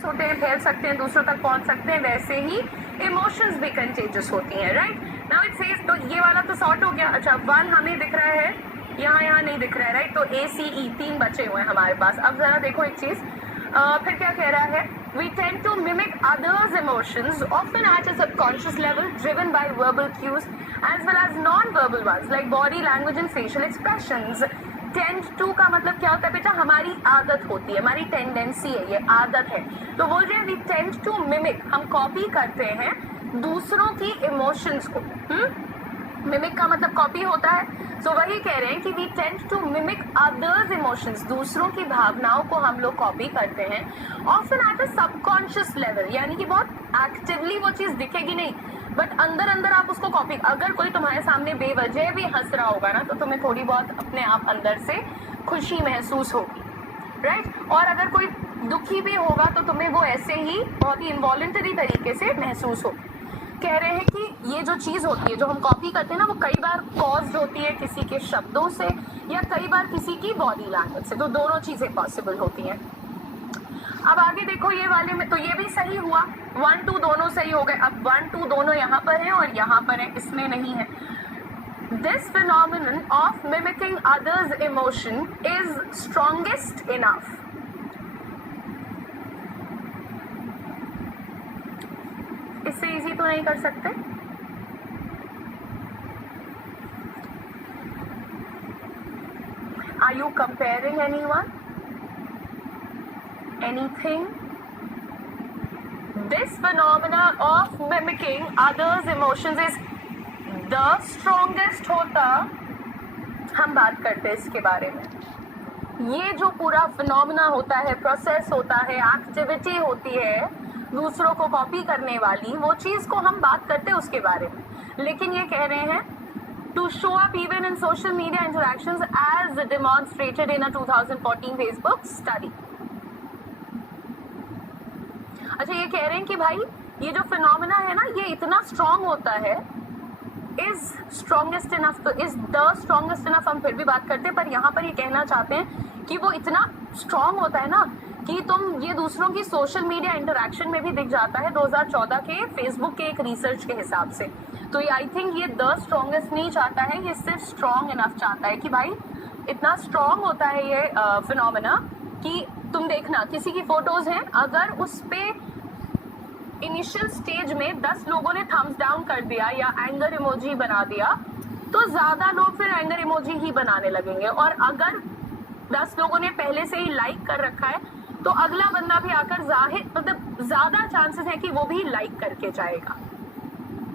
Connect होते हैं, फैल सकते हैं, दूसरों तक पहुंच सकते हैं, वैसे ही इमोशंस भी कंटेजियस होती हैं, राइट। नाउ इट सेज, तो ये वाला तो सॉर्ट हो गया। अच्छा, 1 हमें दिख रहा है, यहाँ नहीं दिख रहा है, राइट। तो ACE 3 बचे हुए हैं हमारे पास। अब जरा देखो एक चीज, फिर क्या कह रहा है, we tend to mimic others' emotions often at a subconscious level driven by verbal cues as well as non-verbal ones like body language and facial expressions. Tend to का मतलब क्या होता है बेटा, हमारी आदत होती है, हमारी टेंडेंसी है, ये आदत है। तो बोल रहे हैं we tend to mimic, हम कॉपी करते हैं दूसरों की इमोशंस को। मिमिक का मतलब कॉपी होता है। सो वही कह रहे हैं कि we tend to mimic others emotions, दूसरों की भावनाओं को हम लोग कॉपी करते हैं often at a subconscious level, यानी कि बहुत एक्टिवली वो चीज दिखेगी नहीं, बट अंदर अंदर आप उसको कॉपी। अगर कोई तुम्हारे सामने बेवजह भी हंस रहा होगा ना, तो तुम्हें थोड़ी बहुत अपने आप अंदर से खुशी महसूस होगी, राइट। और अगर कोई दुखी भी होगा तो तुम्हें वो ऐसे ही बहुत ही इनवॉलंटरी तरीके से महसूस होगी। कह रहे हैं कि ये जो चीज होती है जो हम कॉपी करते हैं ना, वो कई बार कॉज्ड होती है किसी के शब्दों से या कई बार किसी की बॉडी लैंग्वेज से, तो दोनों चीजें पॉसिबल होती हैं। अब आगे देखो, ये वाले में तो ये भी सही हुआ, 1 2 दोनों सही हो गए। अब 1 2 दोनों यहाँ पर है और यहाँ पर है, इसमें नहीं है। This phenomenon of mimicking others emotion is strongest enough. इससे इजी तो नहीं कर सकते? Are you comparing anyone? Anything? This phenomena of mimicking others' emotions is the strongest होता, हम बात करते हैं इसके बारे में। ये जो पूरा फिनोमिना होता है, प्रोसेस होता है, एक्टिविटी होती है दूसरों को कॉपी करने वाली, वो चीज को हम बात करते हैं उसके बारे में। लेकिन ये कह रहे हैं to show up even in social media interactions as demonstrated in a 2014 Facebook study. अच्छा, ये कह रहे हैं कि भाई ये जो फिनोमिना है ना, ये इतना स्ट्रॉन्ग होता है, इज स्ट्रॉन्गेस्ट इनफ, तो इज द स्ट्रॉन्गेस्ट इनफ हम फिर भी बात करते हैं, पर यहाँ पर ये कहना चाहते हैं कि वो इतना स्ट्रॉन्ग होता है ना कि तुम ये दूसरों की सोशल मीडिया इंटरेक्शन में भी दिख जाता है 2014 के फेसबुक के एक रिसर्च के हिसाब से। तो ये आई थिंक ये द स्ट्रॉन्गेस्ट नहीं चाहता है, ये सिर्फ स्ट्रॉन्ग इनफ चाहता है कि भाई इतना स्ट्रॉन्ग होता है ये फिनोमेना कि तुम देखना किसी की फोटोज हैं, अगर उस पे इनिशियल स्टेज में 10 लोगों ने थम्स डाउन कर दिया या एंगर इमोजी बना दिया, तो ज्यादा लोग फिर एंगर इमोजी ही बनाने लगेंगे। और अगर 10 लोगों ने पहले से ही लाइक कर रखा है, तो अगला बंदा भी आकर जाहिर मतलब ज्यादा चांसेस है कि वो भी लाइक करके जाएगा,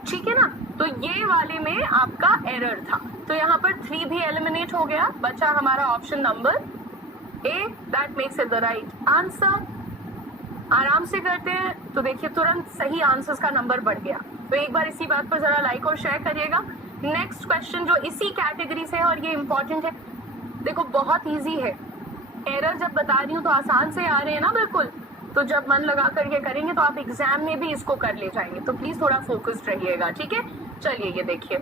ठीक है ना। तो ये वाले में आपका एरर था, तो यहाँ पर 3 भी एलिमिनेट हो गया, बचा हमारा option number A, that makes it the right answer. आराम से करते हैं तो देखिए तुरंत सही आंसर्स का नंबर बढ़ गया। तो एक बार इसी बात पर जरा लाइक और शेयर करिएगा। नेक्स्ट क्वेश्चन जो इसी कैटेगरी से है और ये इंपॉर्टेंट है, देखो बहुत इजी है, एरर जब बता रही हूँ तो आसान से आ रहे हैं ना बिल्कुल, तो जब मन लगा करके करेंगे तो आप एग्जाम में भी इसको कर ले जाएंगे, तो प्लीज थोड़ा फोकस्ड रहिएगा, ठीक है। चलिए ये देखिए,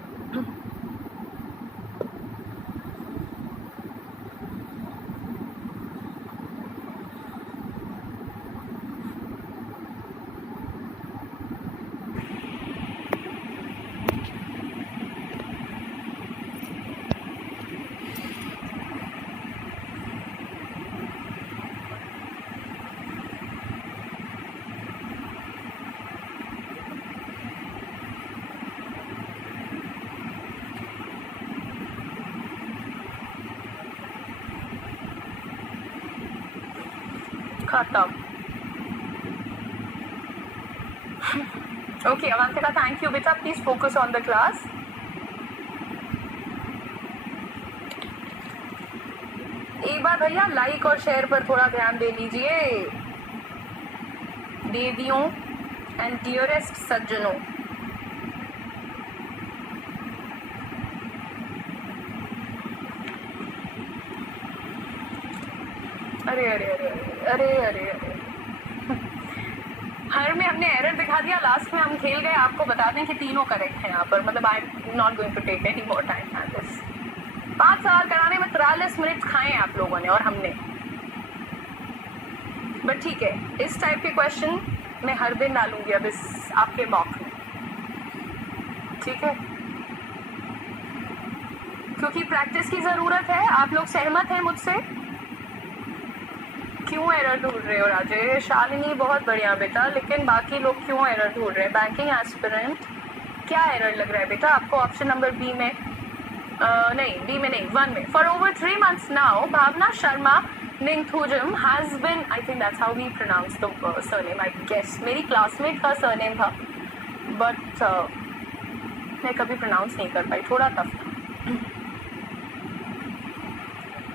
खत्म। ओके अवंतिका, थैंक यू बेटा, please focus on the class. एक बार भैया लाइक और शेयर पर थोड़ा ध्यान दे लीजिए, देवियों एंड डियरेस्ट सज्जनों। अरे अरे अरे अरे अरे अरे हर में हमने एरर दिखा दिया, लास्ट में हम खेल गए। आपको बता दें कि तीनों करेक्ट हैं यहाँ पर, मतलब I am not going to take any more time at this. 5 सवाल कराने में 43 मिनट खाए आप लोगों ने और हमने। बट ठीक है, इस टाइप के क्वेश्चन मैं हर दिन डालूंगी अब इस आपके मॉक में, ठीक है, क्योंकि प्रैक्टिस की ज़रूरत है। आप लोग सहमत हैं मुझसे? क्यों एरर ढूंढ रहे हो राजेश? शालिनी बहुत बढ़िया बेटा, लेकिन बाकी लोग क्यों एरर ढूंढ रहे हैं? बैंकिंग एस्पिरेंट, क्या एरर लग रहा है बेटा आपको ऑप्शन नंबर बी में? नहीं, बी में नहीं, 1 में। For over 3 months now Bhavna Sharma Ningthoujam has been, I think that's how we pronounce the surname, I guess मेरी क्लासमेट का सरनेम था, बट मैं कभी प्रोनाउंस नहीं कर पाई, थोड़ा टफ था।